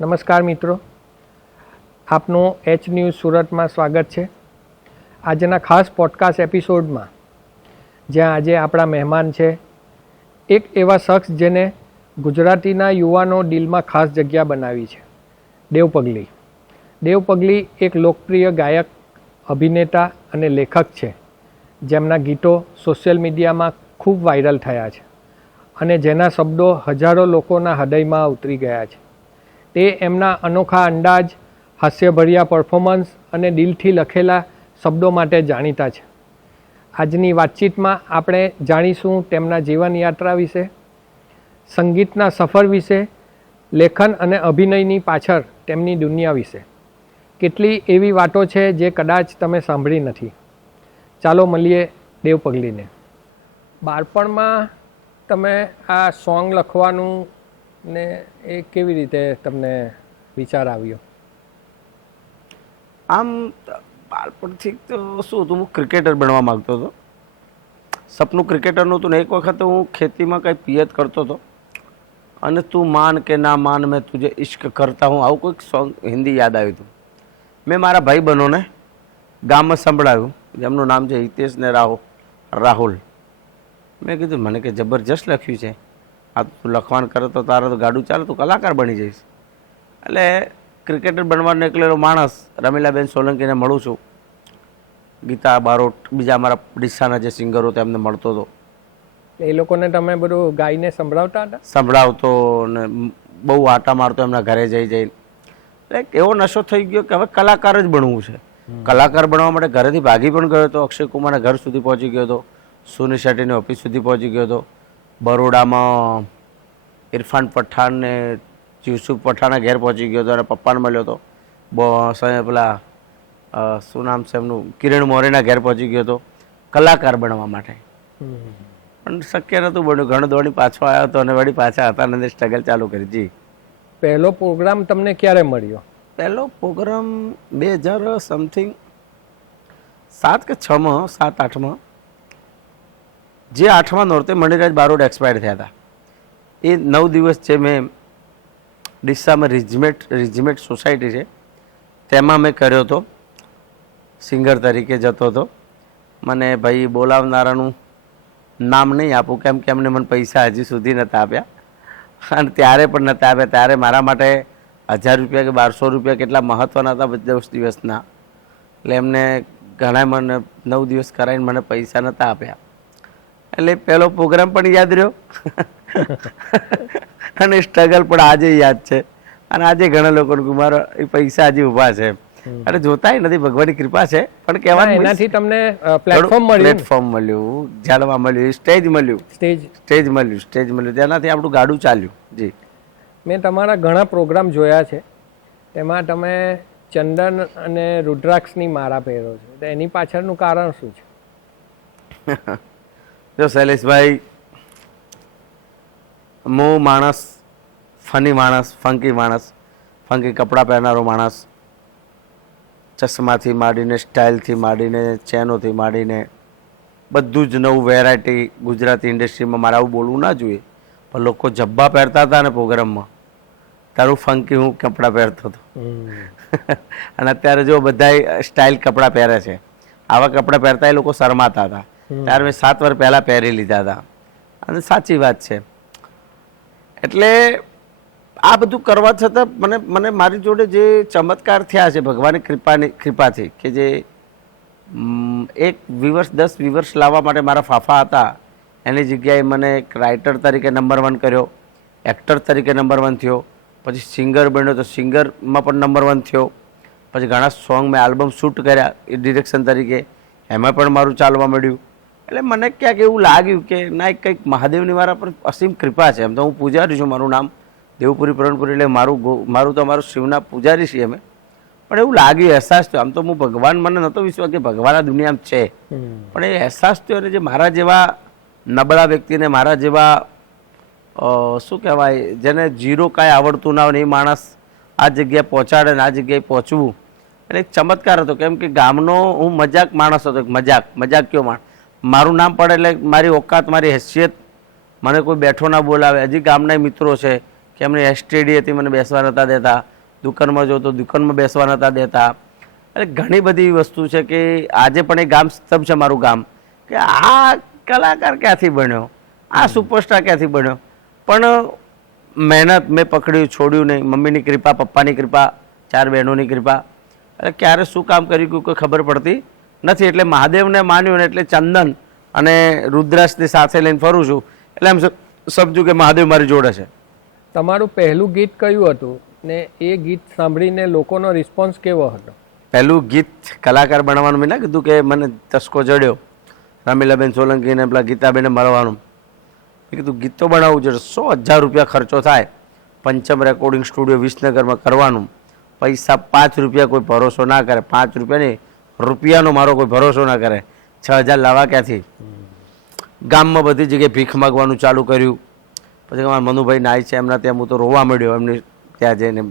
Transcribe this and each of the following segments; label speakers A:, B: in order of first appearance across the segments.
A: નમસ્કાર મિત્રો. આપનું એચ ન્યૂઝ સુરતમાં સ્વાગત છે. આજના ખાસ પોડકાસ્ટ એપિસોડમાં જ્યાં આજે આપણા મહેમાન છે, એક એવા શખ્સ જેને ગુજરાતીના યુવાનો દિલમાં ખાસ જગ્યા બનાવી છે. દેવ પગલી. દેવ પગલી એક લોકપ્રિય ગાયક, અભિનેતા અને લેખક છે. જેમના ગીતો સોશિયલ મીડિયામાં ખૂબ વાયરલ થયા છે અને જેના શબ્દો હજારો લોકોના હૃદયમાં ઉતરી ગયા છે. તે એમના અનોખા અંદાજ, હાસ્યભર્યા પરફોર્મન્સ અને દિલથી લખેલા શબ્દો માટે જાણીતા છે. આજની વાતચીતમાં આપણે જાણીશું તેમના જીવનયાત્રા વિશે, સંગીતના સફર વિશે, લેખન અને અભિનયની પાછળ તેમની દુનિયા વિશે. કેટલી એવી વાતો છે જે કદાચ તમે સાંભળી નથી. ચાલો મળીએ દેવ પગલીને બાળપણમાં તમે આ સોંગ લખવાનું ને એ કેવી રીતે તમને વિચાર આવ્યો?
B: આમ, બાળપણથી તો શું હતું, હું ક્રિકેટર બનવા માગતો હતો. સપનું ક્રિકેટરનું હતું ને, એક વખત હું ખેતીમાં કંઈ પિયત કરતો હતો. અને તું માન કે ના માન, મેં તુજે ઇશ્ક કરતા હું, આવું કોઈક સોંગ હિન્દી યાદ આવ્યું હતું. મેં મારા ભાઈ બહેનોને ગામમાં સંભળાવ્યું. જેમનું નામ છે હિતેશ ને રાહુલ રાહુલ. મેં કીધું, મને કે જબરજસ્ત લખ્યું છે. આ તું લખવાનું કરે તો તારે તો ગાડું ચાલે તું કલાકાર બની જઈશ. એટલે ક્રિકેટર બનવા નીકળેલો માણસ રમીલાબેન સોલંકીને મળું છું. ગીતા બારોટ બીજા અમારા ડીસાના જે સિંગરો તેમને મળતો હતો.
A: એ લોકોને તમે બધું ગાઈને સંભળાવતા હતા?
B: સંભળાવતો ને બહુ આટા મારતો એમના ઘરે જઈ જઈને એટલે એવો નશો થઈ ગયો કે હવે કલાકાર જ બનવું છે. કલાકાર બનવા માટે ઘરેથી ભાગી પણ ગયો હતો અક્ષય કુમારના ઘર સુધી પહોંચી ગયો હતો. સુની શેટ્ટીની ઓફિસ સુધી પહોંચી ગયો હતો. બરોડામાં ઇરફાન પઠાણ ને યુસુફ પઠાણના ઘેર પહોંચી ગયો હતો અને પપ્પાને મળ્યો હતો. પેલા શું નામ છે એમનું? કિરણ મોરેના ઘેર પહોંચી ગયો હતો. કલાકાર બનવા માટે. પણ શક્ય નહોતું બન્યું. ઘણો દોડી પાછો આવ્યો હતો અને વળી પાછા હતા અને સ્ટ્રગલ ચાલુ કરી. જી.
A: પહેલો પ્રોગ્રામ તમને ક્યારે મળ્યો?
B: પહેલો પ્રોગ્રામ બે હજાર સમથિંગ સાત કે છમાં સાત આઠમાં જે આઠમા નોરતે મણિરાજ બારોડ એક્સપાયર થયા હતા. એ નવ દિવસ જે મેં ડિસ્સામાં રિજમેટ રિજમેટ સોસાયટી છે, તેમાં મેં કર્યો હતો. સિંગર તરીકે જતો હતો. મને ભાઈ બોલાવનારાનું નામ નહીં આપું, કેમ કે એમને મને પૈસા હજી સુધી નહોતા આપ્યા. અને ત્યારે પણ નહોતા આપ્યા. ત્યારે મારા માટે હજાર રૂપિયા કે બારસો રૂપિયા કેટલા મહત્ત્વના હતા દસ દિવસના. એટલે એમને ઘણા મને નવ દિવસ કરાવીને મને પૈસા નહોતા આપ્યા. એટલે પહેલો પ્રોગ્રામ પણ યાદ રહ્યો. અને સ્ટ્રગલ પણ આજે યાદ છે. અને આજે ઘણા લોકોને કે મારા એ પૈસા હજી ઊભા છે અરે જોતાય નથી ભગવાનની કૃપા છે. પણ કહેવાનું
A: એનાથી તમને પ્લેટફોર્મ મળ્યું
B: પ્લેટફોર્મ મળ્યું જાળવા મળ્યું સ્ટેજ મળ્યું.
A: સ્ટેજ
B: સ્ટેજ મળ્યું સ્ટેજ મળ્યું. તેનાથી આપણું ગાડું ચાલ્યું. જી.
A: મેં તમારા ઘણા પ્રોગ્રામ જોયા છે. તેમાં તમે ચંદન અને રુદ્રાક્ષની મારા પહેરો છો. તો એની પાછળનું કારણ શું છે?
B: જો શૈલેષભાઈ હું માણસ ફની માણસ ફંકી માણસ ફંકી કપડાં પહેરનારો માણસ ચશ્માથી માંડીને સ્ટાઇલથી માંડીને ચેનોથી માંડીને બધું જ નવું વેરાયટી ગુજરાતી ઇન્ડસ્ટ્રીમાં મારે આવું બોલવું ના જોઈએ. પણ લોકો જબ્બા પહેરતા હતા ને પ્રોગ્રામમાં. તારું ફંકી હું કપડાં પહેરતો હતો. અને અત્યારે જો બધા સ્ટાઇલ કપડાં પહેરે છે. આવા કપડાં પહેરતા એ લોકો શરમાતા હતા. ત્યારે મેં સાત વર્ષ પહેલાં પહેરી લીધા હતા. અને સાચી વાત છે. એટલે આ બધું કરવા છતાં મને મને મારી જોડે જે ચમત્કાર થયા છે, ભગવાનની કૃપાની, કૃપાથી, કે જે એક વિવર્સ દસ વિવર્સ લાવવા માટે મારા ફાફા હતા, એની જગ્યાએ મને એક રાઇટર તરીકે નંબર વન કર્યો એક્ટર તરીકે નંબર વન થયો, પછી સિંગર બન્યો તો સિંગરમાં પણ નંબર વન થયો, પછી ઘણા સોંગ મેં આલ્બમ શૂટ કર્યા, એ ડિરેક્શન તરીકે, એમાં પણ મારું ચાલવા મળ્યું એટલે મને ક્યાંક એવું લાગ્યું કે ના એક કંઈક મહાદેવની મારા પર અસીમ કૃપા છે. એમ તો હું પૂજારી છું મારું નામ દેવપુરી પરણપુરી એટલે મારું મારું તો મારું શિવના પૂજારી છીએ અમે. પણ એવું લાગ્યું અહેસાસ થયો. આમ તો હું ભગવાન મને નહોતો વિશ્વાસ કે ભગવાન આ દુનિયામાં છે. પણ એ અહેસાસ થયો અને જે મારા જેવા નબળા વ્યક્તિને મારા જેવા શું કહેવાય જેને જીરો કાંઈ આવડતું ના હોય એ માણસ આ જગ્યાએ પહોંચાડે ને આ જગ્યાએ પહોંચવું. એટલે એક ચમત્કાર હતો કેમ કે ગામનો હું મજાક માણસ હતો એક મજાક મજાક કયો માણસ. મારું નામ પડે એટલે મારી ઓકાત, મારી હેસિયત મને કોઈ બેઠો ના બોલાવે. હજી ગામના મિત્રો છે કે એમને એસટીડી હતી, મને બેસવા નહોતા દેતા. દુકાનમાં જો તો દુકાનમાં બેસવા નહોતા દેતા. એટલે ઘણી બધી વસ્તુ છે કે આજે પણ એ ગામ સ્તંભ છે મારું ગામ. કે આ કલાકાર ક્યાંથી બન્યો? આ સુપરસ્ટાર ક્યાંથી બન્યો? પણ મહેનત મેં પકડ્યું, છોડ્યું નહીં. મમ્મીની કૃપા, પપ્પાની કૃપા, ચાર બહેનોની કૃપા. એટલે ક્યારે શું કામ કર્યું કોઈ ખબર પડતી? નથી એટલે મહાદેવને માન્યું ને એટલે ચંદન અને રુદ્રાક્ષની સાથે લઈને ફરું છું. એટલે એમ સમજું કે મહાદેવ મારી જોડે છે.
A: તમારું પહેલું ગીત કયું હતું ને એ ગીત સાંભળીને લોકોનો રિસ્પોન્સ કેવો હતો?
B: પહેલું ગીત કલાકાર બનવાનું મેં ના કીધું કે મને ચસ્કો ચડ્યો. રમીલાબેન સોલંકીને પેલા ગીતાબેને મળવાનું. મેં કીધું ગીત તો બનાવવું જોઈએ સો હજાર રૂપિયા ખર્ચો થાય. પંચમ રેકોર્ડિંગ સ્ટુડિયો વિસનગરમાં કરવાનું. પૈસા પાંચ રૂપિયા કોઈ ભરોસો ના કરે. પાંચ રૂપિયા નહીં. રૂપિયાનો મારો કોઈ ભરોસો ના કરે. છ હજાર લાવવા ક્યાંથી? ગામમાં બધી જગ્યાએ ભીખ માગવાનું ચાલુ કર્યું. પછી મારા મનુભાઈ નાય છે, એમના ત્યાં હું તો રોવા મળ્યો એમની ત્યાં જઈને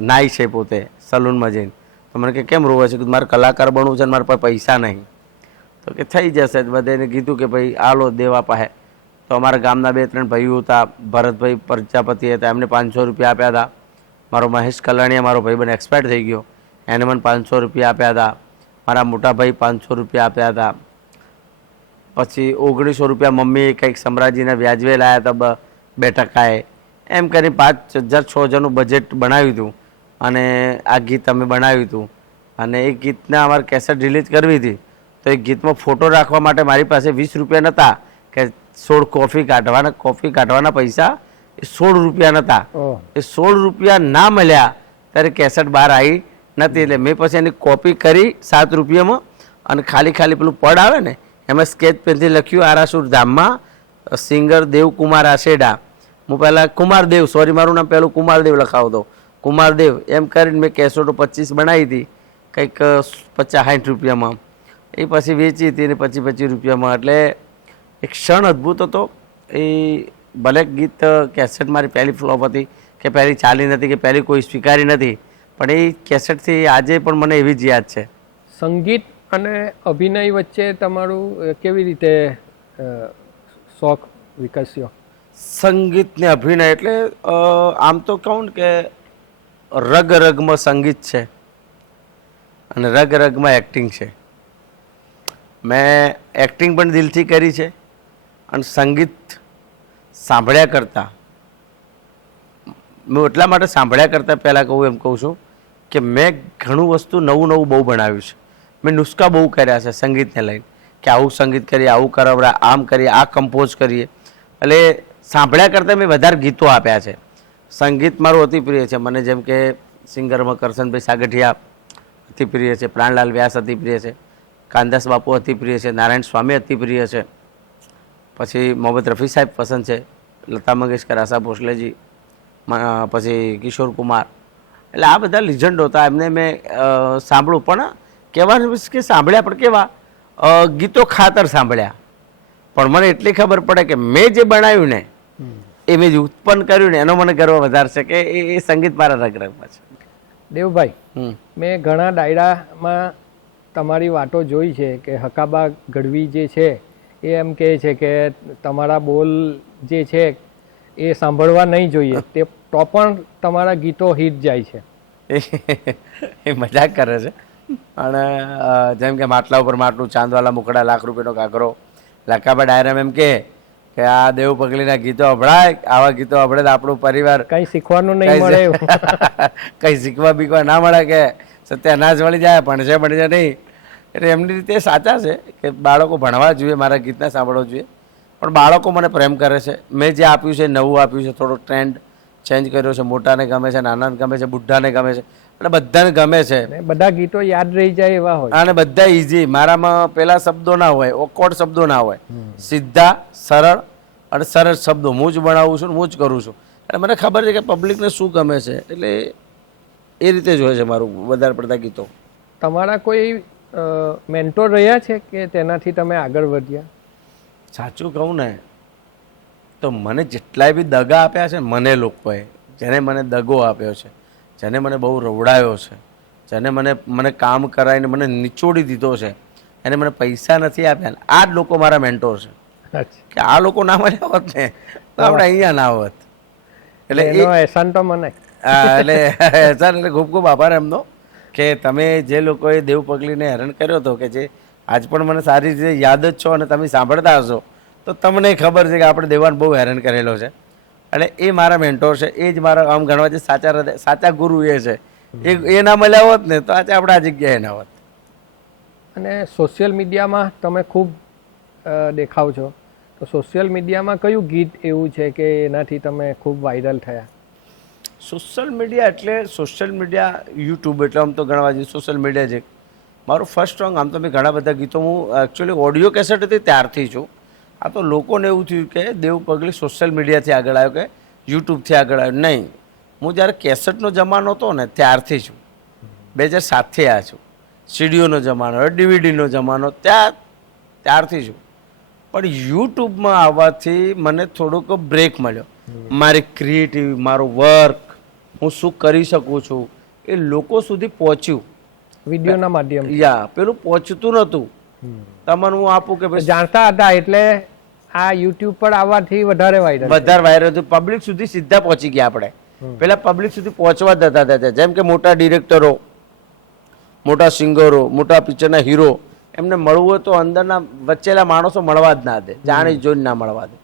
B: નાય છે પોતે, સલૂનમાં જઈને. તો મને કે, કેમ રોવે છે? કે મારે કલાકાર બનવું છે અને મારા પાસે પૈસા નહીં. તો કે, થઈ જશે. બધાને કીધું કે, ભાઈ, આલો દેવા પાસે. તો અમારા ગામના બે ત્રણ ભાઈઓ હતા, ભરતભાઈ પ્રજાપતિ હતા, એમને પાંચસો રૂપિયા આપ્યા હતા. મારો મહેશ કલાણીયા મારો ભાઈ બને એક્સપાયર થઈ ગયો. એને મને પાંચસો રૂપિયા આપ્યા હતા. મારા મોટાભાઈ પાંચસો રૂપિયા આપ્યા હતા. પછી ઓગણીસો રૂપિયા મમ્મીએ કંઈક સમરાજીના વ્યાજવે લાયા હતા બ- બે ટકાએ. એમ કરી પાંચ હજાર છ હજારનું બજેટ બનાવ્યું હતું. અને આ ગીત અમે બનાવ્યું હતું. અને એ ગીતને અમારે કેસેટ રિલીઝ કરવી હતી. તો એ ગીતમાં ફોટો રાખવા માટે મારી પાસે વીસ રૂપિયા નહોતા કે સોળ કોફી કાઢવાના કોફી કાઢવાના પૈસા એ સોળ રૂપિયા નહોતા એ સોળ રૂપિયા ના મળ્યા ત્યારે કેસેટ બહાર આવી નથી, એટલે મેં પછી એની કોપી કરી સાત રૂપિયામાં અને ખાલી ખાલી પેલું પડ આવે ને, એમાં સ્કેચ પેનથી લખ્યું, આરાસુર ધામમાં, સિંગર દેવકુમાર આશેડા. હું પહેલાં કુમારદેવ સોરી મારું નામ પહેલું કુમારદેવ લખાવતો. કુમારદેવ, એમ કરીને મેં કેસોટો પચીસ બનાવી હતી, કંઈક પચાસ સાઠ રૂપિયામાં. એ પછી વેચી હતી ને પચીસ પચીસ રૂપિયામાં, એટલે એક ક્ષણ અદ્ભુત હતો. એ ભલે ગીત કેસેટ મારી પહેલી ફ્લોપ હતી, કે પહેલી ચાલી નથી, કે પહેલી કોઈ સ્વીકારી નથી પણ એ કેસેટથી આજે પણ મને એવી જ યાદ છે.
A: સંગીત અને અભિનય વચ્ચે તમારું કેવી રીતે શોખ વિકસ્યો?
B: સંગીત ને અભિનય એટલે આમ તો કહું ને કે રગ રગમાં સંગીત છે અને રગ રગમાં એક્ટિંગ છે. મેં એક્ટિંગ પણ દિલથી કરી છે અને સંગીત સાંભળ્યા કરતાં હું એટલા માટે સાંભળ્યા કરતાં પહેલાં કહું એમ કહું છું કે મેં ઘણું વસ્તુ નવું નવું બહુ બનાવ્યું છે. મેં નુસ્ખા બહુ કર્યા છે સંગીતને લઈને. કે આવું સંગીત કરીએ, આવું કરાવડા આમ કરીએ, આ કમ્પોઝ કરીએ. એટલે સાંભળ્યા કરતાં મેં વધારે ગીતો આપ્યા છે. સંગીત મારું અતિ પ્રિય છે. મને જેમ કે સિંગરમાં કરશનભાઈ સાગઠિયા અતિ પ્રિય છે, પ્રાણલાલ વ્યાસ અતિ પ્રિય છે કાનદાસ બાપુ અતિ પ્રિય છે, નારાયણ સ્વામી અતિ પ્રિય છે. પછી મોહમ્મદ રફી સાહેબ પસંદ છે, લતા મંગેશકર, આશા ભોસલેજી પછી કિશોર કુમાર એટલે આ બધા લિજન્ડો હતા. એમને મેં સાંભળ્યું. પણ કહેવાનું કે સાંભળ્યા પણ કેવા? ગીતો ખાતર સાંભળ્યા. પણ મને એટલી ખબર પડે કે મેં જે બનાવ્યું ને એ મેં જે ઉત્પન્ન કર્યું ને એનો મને ગર્વ વધારે છે કે એ એ સંગીત મારા રગરગમાં છે.
A: દેવભાઈ મેં ઘણા ડાયરામાં તમારી વાતો જોઈ છે કે હકાબા ગઢવી જે છે એ એમ કહે છે કે તમારા બોલ જે છે એ સાંભળવા નહીં જોઈએ. તે તો પણ તમારા ગીતો હિટ જાય છે.
B: એ મજાક કરે છે. અને જેમ કે માટલા ઉપર માટલું ચાંદવાલા મુકડા લાખ રૂપિયાનો કાકરો લકાબા ડાયરામ એમ કે કે આ દેવ પગલીના ગીતો અભળાય આવા ગીતો અભળે તો આપણું પરિવાર
A: કઈ શીખવાનું નહીં મળે.
B: કઈ શીખવા બીખવા ના મળે કે સત્યાનાશ મળી જાય ભણશે ભણશે નહીં. એટલે એમની રીતે સાચા છે કે બાળકો ભણવા જોઈએ મારા ગીતને સાંભળવા જોઈએ. પણ બાળકો મને પ્રેમ કરે છે. મેં જે આપ્યું છે નવું આપ્યું છે થોડો ટ્રેન્ડ ચેન્જ કર્યો છે મોટાને ગમે છે નાનાને ગમે છે બુઢ્ઢાને ગમે છે. અને બધાને ગમે છે.
A: બધા ગીતો યાદ રહી જાય એવા હોય.
B: અને બધા ઇઝી મારામાં પેલા શબ્દો ના હોય ઓકોડ શબ્દો ના હોય. સીધા સરળ અને સરળ શબ્દો. હું જ બનાવું છું હું જ કરું છું. એટલે મને ખબર છે કે પબ્લિકને શું ગમે છે. એટલે એ રીતે જ હોય છે મારું વધારે પડતા ગીતો.
A: તમારા કોઈ મેન્ટોર રહ્યા છે કે તેનાથી તમે આગળ વધ્યા?
B: સાચું કહું ને તો મને જેટલાય બી દગા આપ્યા છે મને લોકોએ જેને મને દગો આપ્યો છે જેને મને બહુ રવડાયો છે જેને મને મને કામ કરાવીને મને નીચોડી દીધો છે એને મને પૈસા નથી આપ્યા આ જ લોકો મારા મેન્ટોર છે. કે આ લોકો ના મળ્યા હોત ને તો આપણે અહીંયા ના હોત. એટલે
A: એનો એહસાન તો મને.
B: એટલે એહસાન એટલે ખૂબ ખૂબ આભાર એમનો કે તમે જે લોકોએ દેવ પગલીને હેરાન કર્યો હતો કે જે આજ પણ મને સારી રીતે યાદ જ છો અને તમે સાંભળતા હશો તો તમને ખબર છે કે આપણે દેવાન બહુ હેરાન કરેલો છે. અને એ મારા મેન્ટોર છે એ જ મારા આમ ગણવા જે સાચા હૃદય સાચા ગુરુ એ છે. એ એ ના મળ્યા હોત ને તો આજે આપણે આ જગ્યાએ ના હોત.
A: અને સોશિયલ મીડિયામાં તમે ખૂબ દેખાવ છો. તો સોશિયલ મીડિયામાં કયું ગીત એવું છે કે એનાથી તમે ખૂબ વાયરલ થયા?
B: સોશિયલ મીડિયા એટલે સોશિયલ મીડિયા યુટ્યુબ એટલે આમ તો ગણવા જઈએ સોશિયલ મીડિયા છે. મારું ફર્સ્ટ સોંગ આમ તો મેં ઘણા બધા ગીતો હું એકચ્યુઅલી ઓડિયો કેસેટ હતી ત્યારથી છું. આ તો લોકોને એવું થયું કે દેવ પગલી સોશિયલ મીડિયાથી આગળ આવ્યો કે યુટ્યુબથી આગળ આવ્યો. નહીં. હું જ્યારે કેસેટનો જમાનો હતો ને ત્યારથી છું બે હજાર સાતથી આ છું. સીડીઓનો જમાનો ડીવીડીનો જમાનો ત્યાં ત્યારથી છું પણ યુટ્યુબમાં આવવાથી મને થોડોક બ્રેક મળ્યો. મારી ક્રિએટિવ મારું વર્ક હું શું કરી શકું છું એ લોકો સુધી પહોંચ્યું.
A: વિડીયોના માધ્યમ
B: યા પેલું પહોંચતું નહોતું. તમને હું આપું કે ભાઈ
A: જાણતા હતા એટલે આ યુટ્યુબ પર આવવાથી વધારે વાયરલ
B: વધારે વાયરલ થયું. પબ્લિક સુધી સીધા પહોંચી ગયા આપણે. પેલા પબ્લિક સુધી પહોંચવા જતા હતા જેમ કે મોટા ડિરેક્ટરો મોટા સિંગરો મોટા પિક્ચરના હીરો એમને મળવું હોય તો અંદરના વચ્ચેલા માણસો મળવા જ ના દે. જાણી જોઈને ના મળવા દે.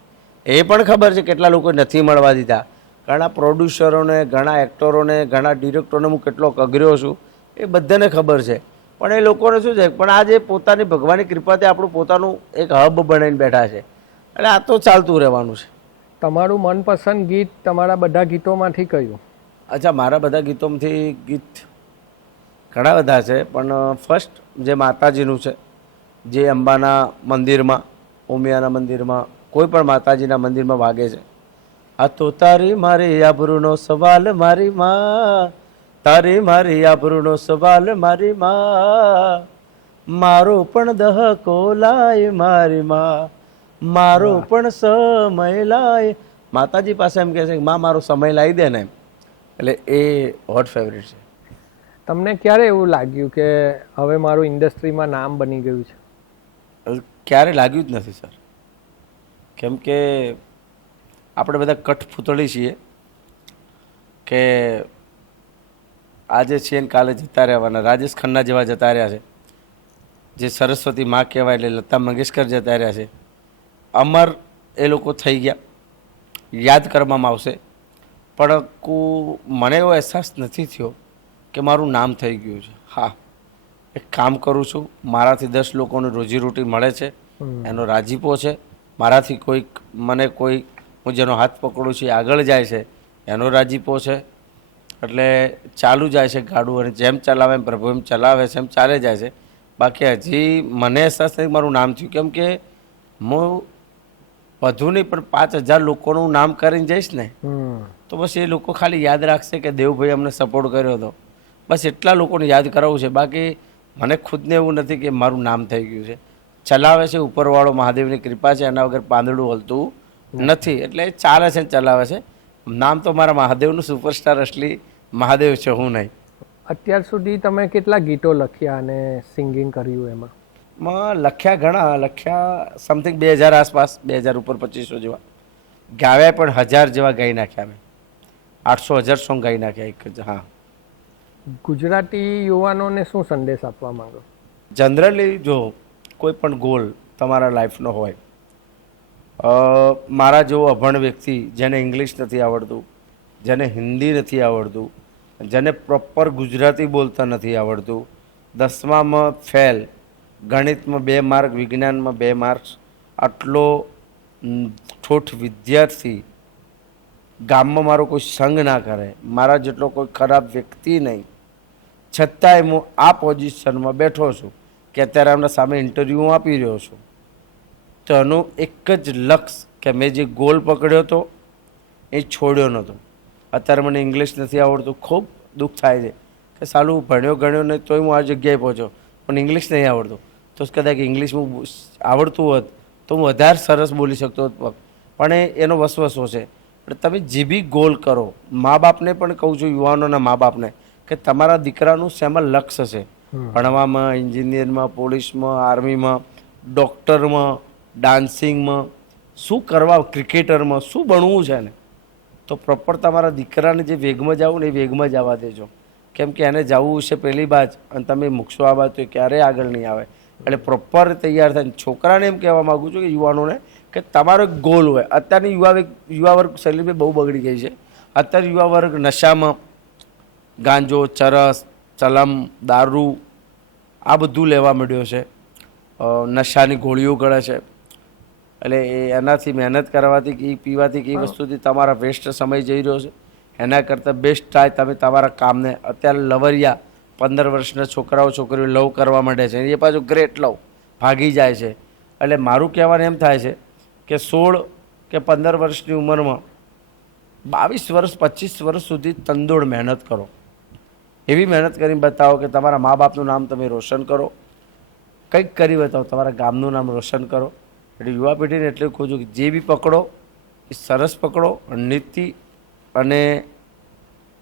B: એ પણ ખબર છે કેટલા લોકો નથી મળવા દીધા. ઘણા પ્રોડ્યુસરોને ઘણા એક્ટરોને ઘણા ડિરેક્ટરોને હું કેટલો કગર્યો છું. એ બધાને ખબર છે. પણ એ લોકોને શું છે પણ આજે પોતાની ભગવાનની કૃપાથી આપણું પોતાનું એક હબ બનાવીને બેઠા છે. એટલે આ તો ચાલતું રહેવાનું છે.
A: તમારું મનપસંદ ગીત તમારા બધા ગીતોમાંથી કયું?
B: અચ્છા મારા બધા ગીતોમાંથી ગીત ઘણા બધા છે પણ ફર્સ્ટ જે માતાજીનું છે જે અંબાના મંદિરમાં ઉમિયાના મંદિરમાં કોઈ પણ માતાજીના મંદિરમાં વાગે છે. આ તો તારી મારી આબરૂનો સવાલ મારી માં તારી મારી આબરૂનો સવાલ મારી માં. મારો પણ દહકો લાય મારી માં. મારો પણ સમય લાય. માતાજી પાસે એમ કહે છે કે માં મારો સમય લાવી દે ને એમ. એટલે એ હોટ ફેવરિટ છે.
A: તમને ક્યારે એવું લાગ્યું કે હવે મારું ઇન્ડસ્ટ્રીમાં નામ બની ગયું છે?
B: ક્યારે લાગ્યું જ નથી સર. કેમ કે આપણે બધા કઠપૂતળી છીએ કે આજે છે ને કાલે જતા રહેવાના. રાજેશ ખન્ના જેવા જતા રહ્યા છે. જે સરસ્વતી માં કહેવાય એટલે લતા મંગેશકર જતા રહ્યા છે. અમર એ લોકો થઈ ગયા. યાદ કરવામાં આવશે. પણ કુ- મને એવો અહેસાસ નથી થયો કે મારું નામ થઈ ગયું છે. હા એક કામ કરું છું. મારાથી દસ લોકોને રોજીરોટી મળે છે. એનો રાજીપો છે. મારાથી કોઈક મને કોઈ હું જેનો હાથ પકડું છું આગળ જાય છે. એનો રાજીપો છે. એટલે ચાલુ જાય છે ગાડું અને જેમ ચલાવે એમ પ્રભુ એમ ચલાવે છે એમ ચાલે જાય છે. બાકી હજી મને અહેસાસ નથી મારું નામ થયું. કેમ કે હું વધુ નહીં પણ પાંચ હજાર લોકોનું નામ કરીને જઈશ ને તો બસ એ લોકો ખાલી યાદ રાખશે કે દેવભાઈ અમને સપોર્ટ કર્યો હતો. બસ એટલા લોકોને યાદ કરાવવું છે. બાકી મને ખુદને એવું નથી કે મારું નામ થઈ ગયું છે. ચલાવે છે ઉપરવાળો મહાદેવની કૃપા છે. એના વગર પાંદડું હલતું નથી. એટલે એ ચાલે છે ને ચલાવે છે. નામ તો મારા મહાદેવનું સુપરસ્ટાર અસલી મહાદેવ છે હું નહીં.
A: અત્યાર સુધી તમે કેટલા ગીતો લખ્યા અને સિંગિંગ કર્યું એમાં?
B: માં લખ્યા ઘણા લખ્યા સમથિંગ બે હજાર આસપાસ બે હજાર ઉપર પચીસો જેવા. ગાવ્યા પણ હજાર જેવા ગાઈ નાખ્યા મેં. આઠસો હજાર સોંગ ગાઈ નાખ્યા એક જ હા.
A: ગુજરાતી યુવાનોને શું સંદેશ આપવા માંગો?
B: જનરલી જો કોઈ પણ ગોલ તમારા લાઈફનો હોય મારા જેવો અભણ વ્યક્તિ જેને ઇંગ્લિશ નથી આવડતું, જેને હિન્દી નથી આવડતું, જેને પ્રોપર ગુજરાતી બોલતા નથી આવડતું, દસમામાં ફેલ ગણિતમાં બે માર્ક, વિજ્ઞાનમાં બે માર્ક્સ, આટલો ઠોઠ વિદ્યાર્થી ગામમાં મારો કોઈ સંગ ના કરે, મારા જેટલો કોઈ ખરાબ વ્યક્તિ નહીં. છતાંય હું આ પોઝિશનમાં બેઠો છું કે અત્યારે એમના સામે ઇન્ટરવ્યૂ આપી રહ્યો છું. તો એનું એક જ લક્ષ કે મેં જે ગોલ પકડ્યો હતો એ છોડ્યો નહોતો. અત્યારે મને ઇંગ્લિશ નથી આવડતું ખૂબ દુઃખ થાય છે. કે સાલું ભણ્યો ગણ્યો નહીં તોય હું આ જગ્યાએ પહોંચ્યો. પણ ઇંગ્લિશ નહીં આવડતું. તો કદાચ ઇંગ્લિશ હું આવડતું હોત તો હું વધારે સરસ બોલી શકતો હોત પણ એનો વસવસો છે. પણ તમે જે બી ગોલ કરો મા બાપને પણ કહું છું યુવાનોના મા બાપને કે તમારા દીકરાનું શેમાં લક્ષ્ય છે ભણવામાં એન્જિનિયરમાં પોલીસમાં આર્મીમાં ડૉક્ટરમાં ડાન્સિંગમાં, શું કરવા ક્રિકેટરમાં, શું બનવું છે ને તો પ્રોપર તમારા દીકરાને જે વેગમાં જવું ને એ વેગમાં જવા દેજો. કેમ કે એને જવું છે પહેલી બાજ અને તમે મૂકશો આ બાજ તો ક્યારેય આગળ નહીં આવે. એટલે પ્રોપર તૈયાર થાય છોકરાને એમ કહેવા માગું છું કે યુવાનોને કે તમારો એક ગોલ હોય. અત્યારની યુવા યુવા વર્ગ શૈલી બહુ બગડી ગઈ છે. અત્યારે યુવા વર્ગ નશામાં, ગાંજો, ચરસ, ચલમ, દારૂ, આ બધું લેવા માંડ્યો છે. નશાની ગોળીઓ ગળે છે. એટલે એ એનાથી મહેનત કરવાથી કે પીવાથી કે એ વસ્તુથી તમારા વેસ્ટ સમય જઈ રહ્યો છે. એના કરતાં બેસ્ટ થાય તમે તમારા કામને. અત્યારે લવરિયા પંદર વર્ષના છોકરાઓ છોકરીઓ લવ કરવા માંડે છે. એ પાછું ગ્રેટ લવ. ભાગી જાય છે. એટલે મારું કહેવાનું એમ થાય છે કે સોળ કે પંદર વર્ષની ઉંમરમાં બાવીસ વર્ષ પચીસ વર્ષ સુધી તંદોડ મહેનત કરો. એવી મહેનત કરીને બતાવો કે તમારા મા બાપનું નામ તમે રોશન કરો. કંઈક કરી બતાવો. તમારા ગામનું નામ રોશન કરો. એટલે યુવા પેઢીને એટલું કહું છું કે જે બી પકડો એ સરસ પકડો નીતિ અને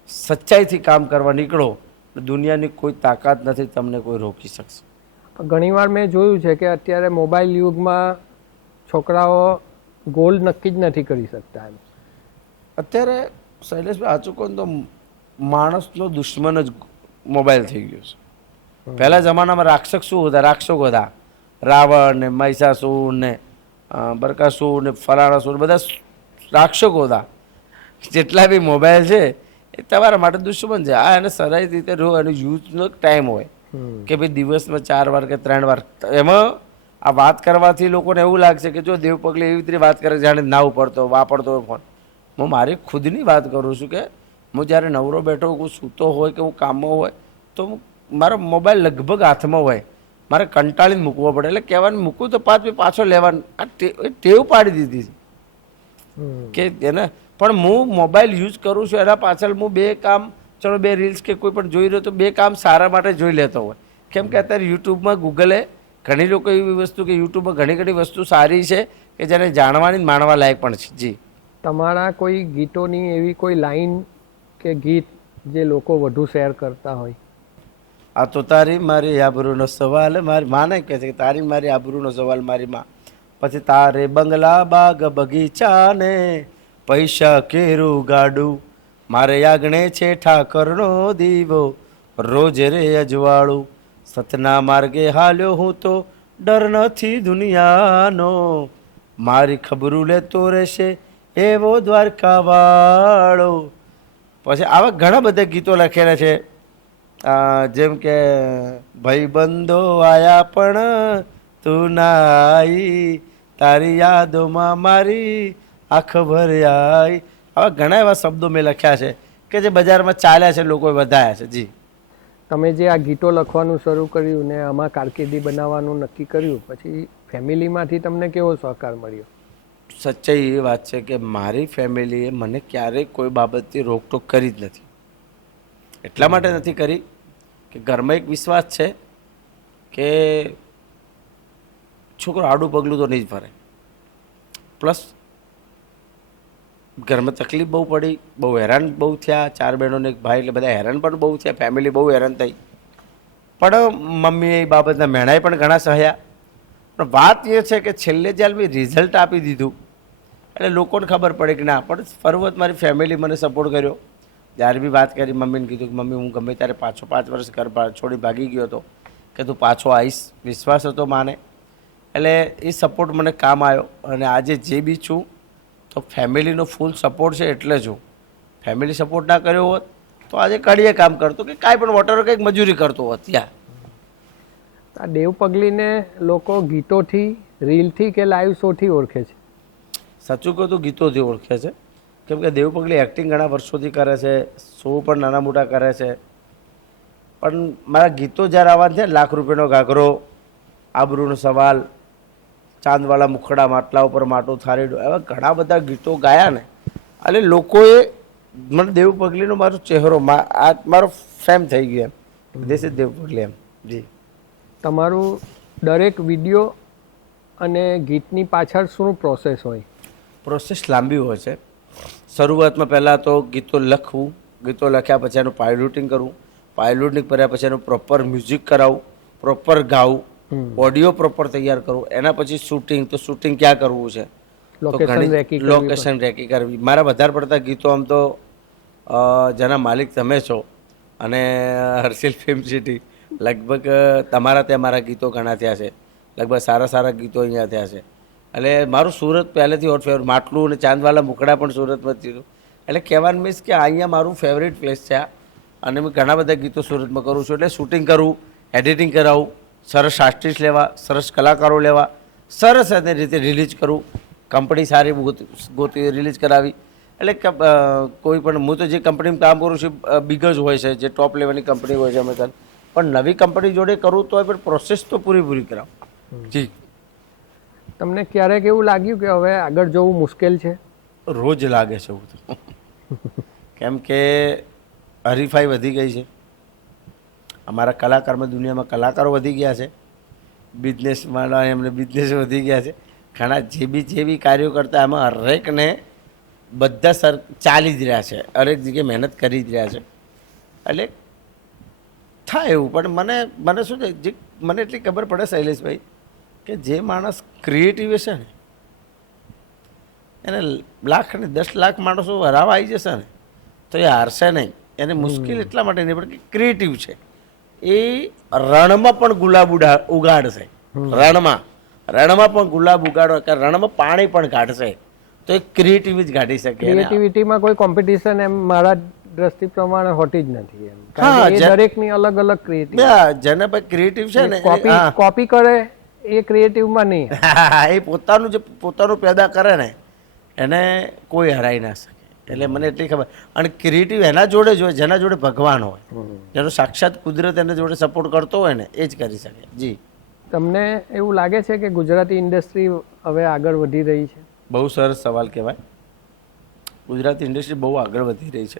B: સચ્ચાઈથી કામ કરવા નીકળો દુનિયાની કોઈ તાકાત નથી તમને કોઈ રોકી શકશે.
A: ઘણીવાર મેં જોયું છે કે અત્યારે મોબાઈલ યુગમાં છોકરાઓ ગોલ નક્કી જ નથી કરી શકતા એમ.
B: અત્યારે શૈલેષભાઈ કહું તો માણસનો દુશ્મન જ મોબાઈલ થઈ ગયો છે. પહેલાં જમાનામાં રાક્ષસ શું હતા રાક્ષસો હતા. રાવણ ને મહિષાસુર ને બરકાસુર ને ફલાણાસુર બધા રાક્ષકો હતા. જેટલા બી મોબાઈલ છે એ તમારા માટે દુશ્મન છે. આ એને સરાઈ રીતે રહો એનો યુઝનો ટાઈમ હોય. કે ભાઈ દિવસમાં ચાર વાર કે ત્રણ વાર. એમાં આ વાત કરવાથી લોકોને એવું લાગશે કે જો દેવ પગલે એવી રીતે વાત કરે જાણે ના ઉપડતો વાપરતો હોય ફોન. હું મારી ખુદની વાત કરું છું કે હું જ્યારે નવરો બેઠો હું સૂતો હોય કે હું કામમાં હોય તો મારો મોબાઈલ લગભગ હાથમાં હોય. મારે કંટાળીને મૂકવો પડે. એટલે કહેવાનું મૂકું તો પાંચ પાછો લેવાનું. આ ટેવ પાડી દીધી છે. કે એને પણ હું મોબાઈલ યુઝ કરું છું એના પાછળ હું બે કામ ચલો બે રીલ્સ કે કોઈ પણ જોઈ રહ્યો તો બે કામ સારા માટે જોઈ લેતો હોય. કેમ કે અત્યારે યુટ્યુબમાં ગૂગલે ઘણી લોકો એવી વસ્તુ કે યુટ્યુબમાં ઘણી ઘણી વસ્તુ સારી છે કે જેને જાણવાની માણવા લાયક પણ છે. જી.
A: તમારા કોઈ ગીતોની એવી કોઈ લાઈન કે ગીત જે લોકો વધુ શેર કરતા હોય?
B: આ તો તારી મારી આબરૂનો સવાલ, મારી માને કહે છે કે તારી મારી આબરૂનો સવાલ મારી માં. પછી તારે બંગલા બાગ બગીચા ને પૈસા કેરું ગાડું? મારે આગણે છે ઠાકરનો દીવો, રોજ રે અજવાળું. સતના માર્ગે હાલ્યો હું તો ડર નથી દુનિયાનો. મારી ખબરું લેતો રહેશે એવો દ્વારકા વાળો પછી આવા ઘણા બધા ગીતો લખેલા છે. જેમ કે ભાઈબંધો આયા પણ તું ના આઈ. તારી યાદોમાં મારી આંખ ભર્યાઈ આવા ઘણા એવા શબ્દો મેં લખ્યા છે કે જે બજારમાં ચાલ્યા છે લોકોએ વધાયા છે. જી.
A: તમે જે આ ગીતો લખવાનું શરૂ કર્યું ને આમાં કારકિર્દી બનાવવાનું નક્કી કર્યું પછી ફેમિલીમાંથી તમને કેવો સહકાર મળ્યો?
B: સચ્ચાઈ એ વાત છે કે મારી ફેમિલીએ મને ક્યારેય કોઈ બાબતથી રોકટોક કરી જ નથી. એટલા માટે નથી કરી. કે ઘરમાં એક વિશ્વાસ છે કે છોકરો આડું પગલું તો નહીં જ ફરે પ્લસ ઘરમાં તકલીફ બહુ પડી, બહુ હેરાન બહુ થયા, ચાર બહેનોને એક ભાઈ, એટલે બધા હેરાન પણ બહુ થયા ફેમિલી બહુ હેરાન થઈ. પણ મમ્મી એ બાબતના મહેણાએ પણ ઘણા સહ્યા. પણ વાત એ છે કે છેલ્લે જ્યારે મેં રિઝલ્ટ આપી દીધું, એટલે લોકોને ખબર પડે કે ના, પણ ફરવત મારી ફેમિલી મને સપોર્ટ કર્યો. જ્યારે બી વાત કરી મમ્મીને કીધું કે મમ્મી હું ગમે ત્યારે પાછો પાંચ વર્ષ ઘર છોડી ભાગી ગયો હતો કે તું પાછો આવીશ. વિશ્વાસ હતો માને. એટલે એ સપોર્ટ મને કામ આવ્યો અને આજે જે બી છું તો ફેમિલીનો ફૂલ સપોર્ટ છે એટલે જ હું. ફેમિલી સપોર્ટ ના કર્યો હોત તો આજે કડીએ કામ કરતો કે કાંઈ પણ વોટર કંઈક મજૂરી કરતો હોત ત્યાં
A: આ દેવ પગલીને લોકો ગીતોથી રીલથી કે લાઈવ શોથી ઓળખે છે?
B: સાચું કહું તો ગીતોથી ઓળખે છે. કેમ કે દેવ પગલી એક્ટિંગ ઘણા વર્ષોથી કરે છે શો પણ નાના મોટા કરે છે. પણ મારા ગીતો જ્યારે આવવાના છે લાખ રૂપિયાનો ઘાઘરો આબરૂનો સવાલ ચાંદવાળા મુખડા માટલા ઉપર માટું થારીડું એવા ઘણા બધા ગીતો ગાયા ને. એટલે લોકોએ મને દેવ પગલીનો મારો ચહેરો આ મારો ફેમ થઈ ગયો એમ. દેશ દેવ પગલી એમ. જી.
A: તમારું દરેક વીડિયો અને ગીતની પાછળ શું પ્રોસેસ હોય?
B: પ્રોસેસ લાંબી હોય છે. શરૂઆતમાં પહેલાં તો ગીતો લખવું ગીતો લખ્યા પછી એનું પાયલોટિંગ કરવું પાયલોટિંગ કર્યા પછી એનું પ્રોપર મ્યુઝિક કરાવવું પ્રોપર ગાવું ઓડિયો પ્રોપર તૈયાર કરવું એના પછી શૂટિંગ તો શૂટિંગ ક્યાં કરવું છે?
A: કરવી.
B: લોકેશન રેકી કરવી. મારા વધારે પડતા ગીતો આમ તો જેના માલિક તમે છો અને હર્ષિલ ફિલ્મ સિટી લગભગ તમારા ત્યાં મારા ગીતો ઘણા થયા છે. લગભગ સારા સારા ગીતો અહીંયા થયા છે. એટલે મારું સુરત પહેલેથી હોટ ફેવરેટ માટલું અને ચાંદવાલા મુકડા પણ સુરતમાં થયું. એટલે કહેવાનું મીન્સ કે અહીંયા મારું ફેવરેટ પ્લેસ છે અને મેં ઘણા બધા ગીતો સુરતમાં કરું છું. એટલે શૂટિંગ કરવું એડિટિંગ કરાવું, સરસ આર્ટિસ્ટ લેવા, સરસ કલાકારો લેવા, સરસ એને રીતે રિલીઝ કરવું કંપની સારી ગોત- રિલીઝ કરાવી. એટલે કોઈ પણ, હું તો જે કંપનીમાં કામ કરું છું બિગ જ હોય છે, જે ટોપ લેવલની કંપની હોય છે અમે પણ નવી કંપની જોડે કરું તો પણ પ્રોસેસ તો પૂરીપૂરી કરાવું. જી.
A: તમને ક્યારેક એવું લાગ્યું કે હવે આગળ જવું મુશ્કેલ છે?
B: રોજ લાગે છે એવું કેમ કે હરીફાઈ વધી ગઈ છે. અમારા કલાકારમાં દુનિયામાં કલાકારો વધી ગયા છે. બિઝનેસમાં એમને બિઝનેસ વધી ગયા છે. ઘણા જે બી જે બી કાર્યો કરતા એમાં હરેકને બધા સર ચાલી જ રહ્યા છે. હરેક જગ્યાએ મહેનત કરી જ રહ્યા છે. એટલે થાય એવું, પણ મને મને શું છે, જે મને એટલી ખબર પડે શૈલેષભાઈ કે જે માણસ ક્રિએટિવ છે ને એને લાખ ને દસ લાખ માણસો હરાવા આવી જશે ને તો એ હારશે નહીં. એને મુશ્કેલ એટલા માટે નહીં પડે કે ક્રિએટિવ છે. એ રણમાં પણ ગુલાબ ઉડા ઉગાડશે. રણમાં. રણમાં પણ ગુલાબ ઉગાડો કે રણમાં પાણી પણ કાઢશે. તો એ ક્રિએટિવ જ કાઢી શકે
A: ક્રિએટિવિટીમાં કોઈ કોમ્પિટિશન એમ મારા દ્રષ્ટિ પ્રમાણે હોતી જ નથી એમ. દરેકની અલગ અલગ ક્રિએટિવ
B: જેને ભાઈ ક્રિએટિવ છે ને
A: કોપી કોપી કરે એ ક્રિએટિવમાં નહીં.
B: એ પોતાનું જે પોતાનું પેદા કરે ને એને કોઈ હરાઈ ના શકે. એટલે મને એટલી ખબર. અને ક્રિએટિવ એના જોડે જ હોય જેના જોડે ભગવાન હોય. જેનો સાક્ષાત કુદરત એના જોડે સપોર્ટ કરતો હોય ને એ જ કરી શકે. જી.
A: તમને એવું લાગે છે કે ગુજરાતી ઇન્ડસ્ટ્રી હવે આગળ વધી રહી છે?
B: બહુ સરસ સવાલ કહેવાય. ગુજરાતી ઇન્ડસ્ટ્રી બહુ આગળ વધી રહી છે.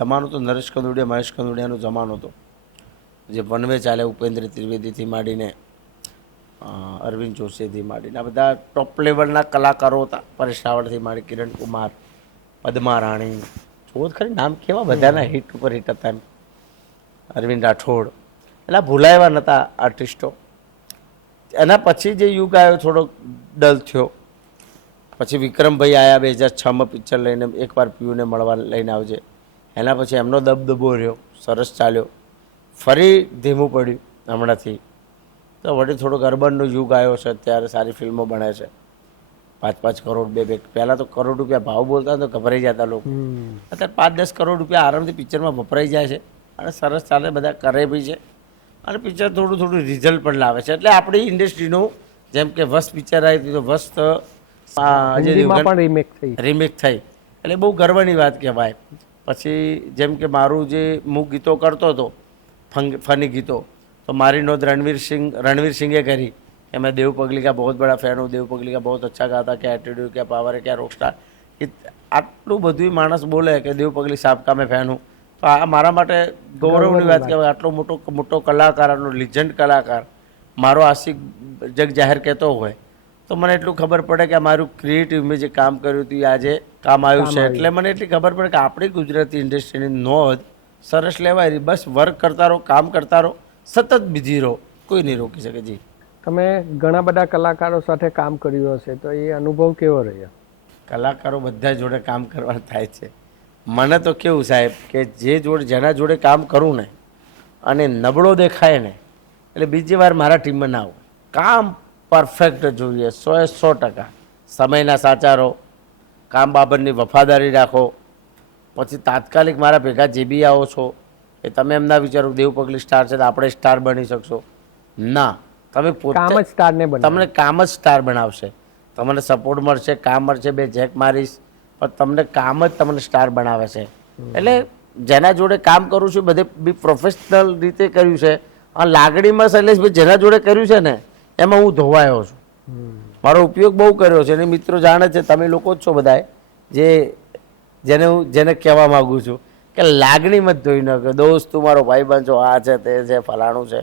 B: જમાનો તો નરેશ કંદુડિયા મહેશ કંદુડિયાનો જમાનો હતો. જે વનવે ચાલે ઉપેન્દ્ર ત્રિવેદીથી માંડીને અરવિંદ જોશીથી માંડીને. આ બધા ટોપ લેવલના કલાકારો હતા. પરેશ રાવળથી માંડી કિરણ કુમાર પદ્મા રાણી. તો ખરી નામ કેવા બધાના હિટ ઉપર હિટ હતા એમ. અરવિંદ રાઠોડ. એટલે ભૂલાયવા નહોતા આર્ટિસ્ટો એના પછી જે યુગ આવ્યો થોડો ડલ થયો. પછી વિક્રમભાઈ આવ્યા બે હજાર છમાં પિક્ચર લઈને એકવાર પીયુને મળવા લઈને આવજે. એના પછી એમનો દબદબો રહ્યો સરસ ચાલ્યો. ફરી ધીમું પડ્યું હમણાંથી. તો વળી થોડોક અર્બનનો યુગ આવ્યો છે અત્યારે સારી ફિલ્મો બને છે. પાંચ પાંચ કરોડ બે બે પહેલાં તો કરોડ રૂપિયા ભાવ બોલતા તો ગભરાઈ જતા લોકો. અત્યારે પાંચ દસ કરોડ રૂપિયા આરામથી પિક્ચરમાં વપરાઈ જાય છે. અને સરસ ચાલે બધા કરે બી છે. અને પિક્ચર થોડું થોડું રિઝલ્ટ પણ લાવે છે. એટલે આપણી ઇન્ડસ્ટ્રીનું જેમ કે વસ્ત પિક્ચર આવી હતી તો વસ્ત
A: રીમેક થઈ.
B: રિમેક થઈ. એટલે બહુ ગર્વની વાત કહેવાય. પછી જેમ કે મારું જે હું ગીતો કરતો હતો ફની ગીતો તો મારી નોંધ રણવીર સિંહ રણવીર સિંહે કરી કે मैं देव पगली का बहुत बड़ा फैन हूँ देव पगली का बहुत अच्छा गाता क्या एटीट्यूड क्या पावर है क्या रॉकस्टार એ આટલું બધું માણસ બોલે કે દેવ પગલી સાહેબ કા મેં ફેન હું તો આ મારા માટે ગૌરવની વાત કહેવાય આટલો મોટો મોટો કલાકાર આટલો લિજન્ડ કલાકાર મારો આશિક જગ જાહેર કહેતો હોય તો મને એટલું ખબર પડે કે આ મારું ક્રિએટિવ મેં જે કામ કર્યું હતું એ આજે કામ આવ્યું છે એટલે મને એટલી ખબર પડે કે આપણી ગુજરાતી ઇન્ડસ્ટ્રીની નોંધ સરસ લેવાય રહી બસ વર્ક કરતા રહો કામ કરતા રહો સતત બીજી રહો કોઈ નહીં રોકી શકે જી.
A: તમે ઘણા બધા કલાકારો સાથે કામ કર્યું હશે તો એ અનુભવ કેવો રહ્યો?
B: કલાકારો બધા જોડે કામ કરવા થાય છે. મને તો કેવું સાહેબ કે જે જોડે જેના જોડે કામ કરું ને અને નબળો દેખાય ને એટલે બીજી વાર મારા ટીમમાં ના આવું. કામ પરફેક્ટ જોઈએ સો એ સો ટકા. સમયના સાચારો કામ બાબતની વફાદારી રાખો. પછી તાત્કાલિક મારા ભેગા જે બી આવો છો એ તમે એમ ના વિચારો દેવ પગલી સ્ટાર છે આપણે સ્ટાર બની શકશો. ના તમે
A: કામ જ સ્ટારને
B: તમને કામ જ સ્ટાર બનાવશે. તમને સપોર્ટ મળશે કામ મળશે બે જેક મારીશ પણ તમને કામ જ તમને સ્ટાર બનાવે છે. એટલે જેના જોડે કામ કરું છું બધે બી પ્રોફેશનલ રીતે કર્યું છે. આ લાગણીમાં શૈલેષભાઈ જેના જોડે કર્યું છે ને એમાં હું ધોવાયો છું. મારો ઉપયોગ બહુ કર્યો છે. અને મિત્રો જાણે છે તમે લોકો જ છો બધાએ જે જેને હું જેને કહેવા માગું છું. કે લાગણીમાં જ ધોઈ નાખ્યો દોસ્ત તું મારો ભાઈ બંધો આ છે તે છે ફલાણું છે.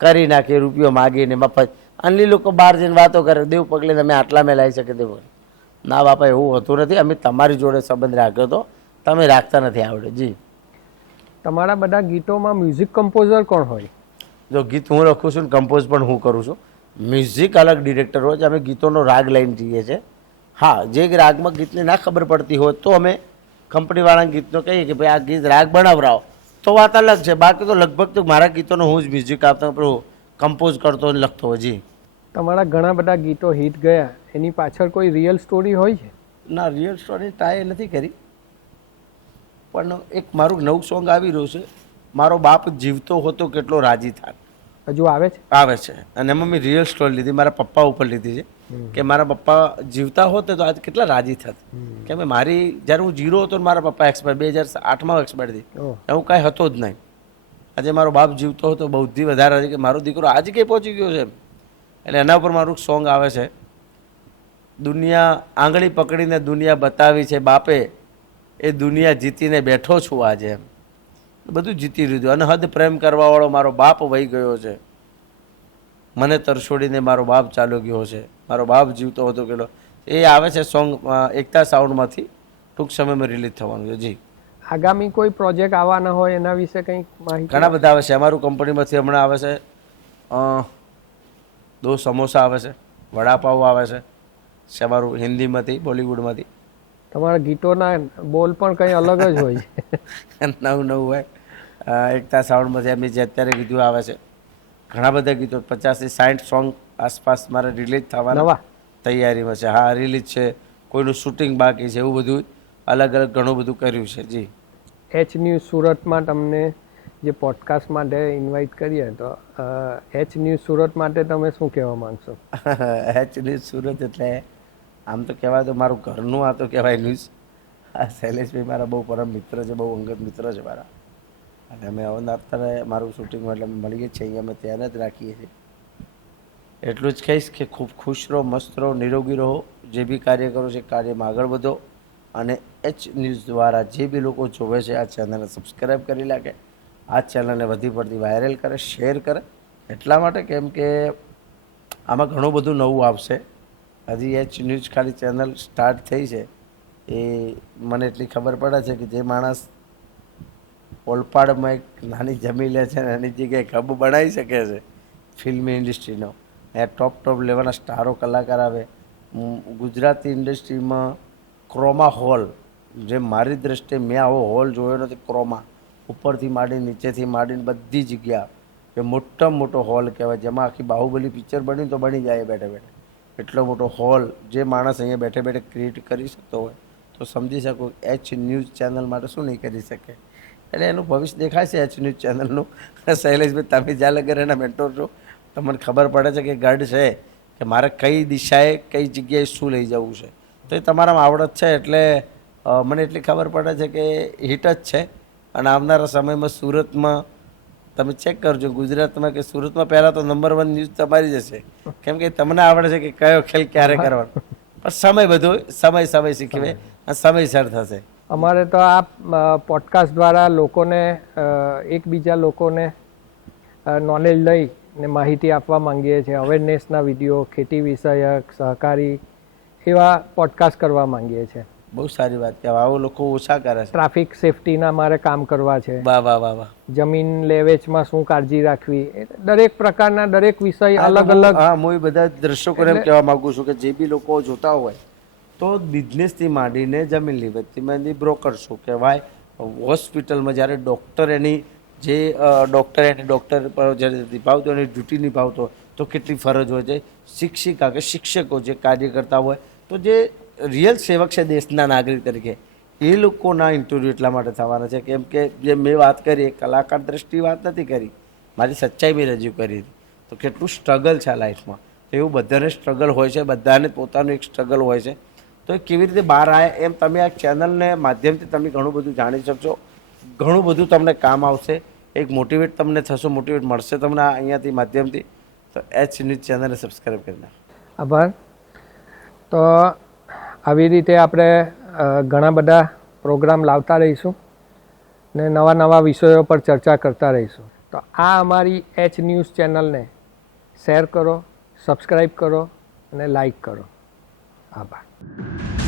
B: કરી નાખી રૂપિયો માગીને મફત અનલી લોકો બહાર જઈને વાતો કરે. દેવ પગલે તમે આટલા મેં લાવી શકે દેવ ના બાપા એવું હોતું નથી. અમે તમારી જોડે સંબંધ રાખ્યો તો તમે રાખતા નથી આવડે. જી.
A: તમારા બધા ગીતોમાં મ્યુઝિક કમ્પોઝર કોણ હોય?
B: જો ગીત હું લખું છું ને કમ્પોઝ પણ હું કરું છું. મ્યુઝિક અલગ ડિરેક્ટર હોય છે. અમે ગીતોનો રાગ લઈને જઈએ છીએ. હા જે રાગમાં ગીતને ના ખબર પડતી હોય તો અમે કંપનીવાળાના ગીતનો કહીએ કે ભાઈ આ ગીત રાગ બનાવરાવો તો વાત અલગ છે. બાકી તો લગભગ તો મારા ગીતોનો હું જ મ્યુઝિક આપતો પેલું કમ્પોઝ કરતો અને લખતો હજી
A: તમારા ઘણા બધા ગીતો હિટ ગયા. એની પાછળ કોઈ રિયલ સ્ટોરી હોય છે?
B: ના રિયલ સ્ટોરી ટ્રાય નથી કરી. પણ એક મારું નવું સોંગ આવી રહ્યું છે. મારો બાપ જીવતો હતો કેટલો રાજી થાત
A: હજુ આવે છે?
B: આવે છે. અને એમાં મેં રિયલ સ્ટોરી લીધી. મારા પપ્પા ઉપર લીધી છે. કે મારા પપ્પા જીવતા હોત તો આજ કેટલા રાજી થાત. કે મેં મારી જ્યારે હું જીરો હતો મારા પપ્પા એક્સપાયર બે હજાર આઠમાં એક્સપાયર થઈ. એવું કાંઈ હતો જ નહીં. આજે મારો બાપ જીવતો હતો બૌદ્ધિ વધારે હતી કે મારો દીકરો આજે કંઈ પહોંચી ગયો છે એટલે એના ઉપર મારું સોંગ આવે છે. દુનિયા આંગળી પકડીને દુનિયા બતાવી છે બાપે એ દુનિયા જીતીને બેઠો છું આજે એમ. બધું જીતી લીધું. અને હદ પ્રેમ કરવાવાળો મારો બાપ વહી ગયો છે. મને તરછોડીને મારો બાપ ચાલ્યો ગયો છે. મારો બાપ જીવતો હતો કેટલો એ આવે છે સોંગ એકતા સાઉન્ડમાંથી. ટૂંક સમયમાં રિલીઝ થવાનું છે. જી.
A: આગામી કોઈ પ્રોજેક્ટ આવવાના હોય એના વિશે કંઈક માહિતી
B: ઘણા બધા આવે છે. અમારું કંપનીમાંથી હમણાં આવે છે દો સમોસા આવે છે વડાપાઉં આવે છે. છે અમારું હિન્દીમાંથી બોલિવૂડમાંથી.
A: તમારા ગીતોના બોલ પણ કંઈ અલગ જ હોય છે.
B: નવું નવું હોય. એકતા સાઉન્ડમાંથી અમે જે અત્યારે કીધું આવે છે. ઘણા બધા ગીતો પચાસથી સાઠ સોંગ આસપાસ મારે રિલીઝ થવાના
A: નવા?
B: તૈયારીમાં છે. હા રિલીઝ છે. કોઈનું શૂટિંગ બાકી છે એવું બધું અલગ અલગ ઘણું બધું કર્યું છે જી.
A: એચ ન્યૂઝ સુરતમાં તમને જે પોડકાસ્ટ માટે ઇન્વાઇટ કરીએ તો એચ ન્યૂઝ સુરત માટે તમે શું કહેવા માંગશો?
B: ન્યૂઝ સુરત એટલે આમ તો કહેવાય તો મારું ઘરનું આ તો કહેવાય ન્યૂઝ આ શૈલેષભાઈ મારા બહુ પરમ મિત્ર છે બહુ અંગત મિત્ર છે મારા. અને અમે અવનવતરે મારું શૂટિંગ એટલે અમે મળીએ છીએ, અહીંયા અમે ત્યાં જ રાખીએ છીએ. એટલું જ કહીશ કે ખૂબ ખુશ રહો, મસ્ત રહો, નિરોગી રહો, જે બી કાર્ય કરો છે કાર્યમાં આગળ વધો અને એચ ન્યૂઝ દ્વારા જે બી લોકો જોવે છે, આ ચેનલને સબસ્ક્રાઈબ કરી નાખે આ ચેનલને વધી પડતી વાયરલ કરે, શેર કરે. એટલા માટે કેમ કે આમાં ઘણું બધું નવું આવશે. હજી એચ ન્યૂઝ ખાલી ચેનલ સ્ટાર્ટ થઈ છે. એ મને એટલી ખબર પડે છે કે જે માણસ ઓલપાડમાં એક નાની જમી લે છે ને એની જગ્યાએ કબ બનાવી શકે છે ફિલ્મ ઇન્ડસ્ટ્રીનો. એ ટોપ ટોપ લેવાના સ્ટારો કલાકાર આવે. ગુજરાતી ઇન્ડસ્ટ્રીમાં ક્રોમા હોલ, જે મારી દ્રષ્ટિએ મેં આવો હોલ જોયો નથી ક્રોમા. ઉપરથી માંડીને નીચેથી માંડીને બધી જગ્યા કે મોટા મોટો હોલ કહેવાય, જેમાં આખી બાહુબલી પિક્ચર બની તો બની જાય બેઠે બેઠે. એટલો મોટો હોલ જે માણસ અહીંયા બેઠે બેઠે ક્રિએટ કરી શકતો હોય, તો સમજી શકો એચ ન્યૂઝ ચેનલ માટે શું નહીં કરી શકે. એટલે એનું ભવિષ્ય દેખાય છે એચ ન્યૂઝ ચેનલનું શૈલેષભાઈ, તમે જ્યાં લગે એના મેન્ટોર છો, તમને ખબર પડે છે કે ગઢ છે કે મારે કઈ દિશાએ, કઈ જગ્યાએ શું લઈ જવું છે. તો એ તમારામાં આવડત છે એટલે મને એટલી ખબર પડે છે કે હિટ જ છે. અને આવનારા સમયમાં સુરતમાં, તમે ચેક કરજો ગુજરાતમાં કે સુરતમાં પહેલાં તો નંબર વન ન્યૂઝ તમારી જશે કેમ કે તમને આવડે છે કે કયો ખેલ ક્યારે કરવાનો. પણ સમય બધો સમય સમય શીખવે અને સમયસર થશે.
A: અમારે તો આ પોડકાસ્ટ દ્વારા લોકોને એકબીજા લોકોને નોલેજ લઈ ને માહિતી આપવા માંગીએ છીએ અવેરનેસના વીડિયો ખેતી વિષયક સહકારી એવા પોડકાસ્ટ કરવા માંગીએ છીએ.
B: બહુ સારી વાત કહેવાય. આવો લોકો ઓછા કરે છે.
A: ટ્રાફિક સેફટીના મારે કામ કરવા છે.
B: વાહ વાહ વાહ વાહ.
A: જમીન લેવેચમાં શું કાળજી રાખવી? દરેક પ્રકારના દરેક વિષય અલગ અલગ
B: હા હું બધા દર્શકોને એમ કહેવા માંગુ છું કે જે બી લોકો જોતા હોય તો બિઝનેસથી માંડીને જમીન લેવતથી બ્રોકર શું કહેવાય? હોસ્પિટલમાં જ્યારે ડૉક્ટર એની જે ડૉક્ટર એને ડૉક્ટર પર જ્યારે નિભાવતો એની ડ્યુટી નિભાવતો તો કેટલી ફરજ હોય છે? શિક્ષિકા કે શિક્ષકો જે કાર્ય કરતા હોય, તો જે રિયલ સેવક છે દેશના નાગરિક તરીકે, એ લોકોના ઇન્ટરવ્યૂ એટલા માટે થવાના છે. કેમ કે જે મેં વાત કરી, એ કલાકાર દ્રષ્ટિ વાત નથી કરી. મારી સચ્ચાઈ મેં રજૂ કરી હતી. તો કેટલું સ્ટ્રગલ છે આ લાઈફમાં તો એવું બધાને સ્ટ્રગલ હોય છે, બધાને પોતાનું એક સ્ટ્રગલ હોય છે. તો એ કેવી રીતે બહાર આવે એમ તમે આ ચેનલને માધ્યમથી તમે ઘણું બધું જાણી શકશો. ઘણું બધું તમને કામ આવશે. એક મોટિવેટ તમને થશો મોટિવેટ મળશે તમને અહીંયાથી માધ્યમથી. તો એચ ન્યૂઝ ચેનલને સબસ્ક્રાઈબ કરી નાખો.
A: આભાર. તો આવી રીતે આપણે ઘણા બધા પ્રોગ્રામ લાવતા રહીશું ને નવા નવા વિષયો પર ચર્ચા કરતા રહીશું. તો આ અમારી એચ ન્યૂઝ ચેનલને શેર કરો સબસ્ક્રાઈબ કરો અને લાઈક કરો. આભાર. you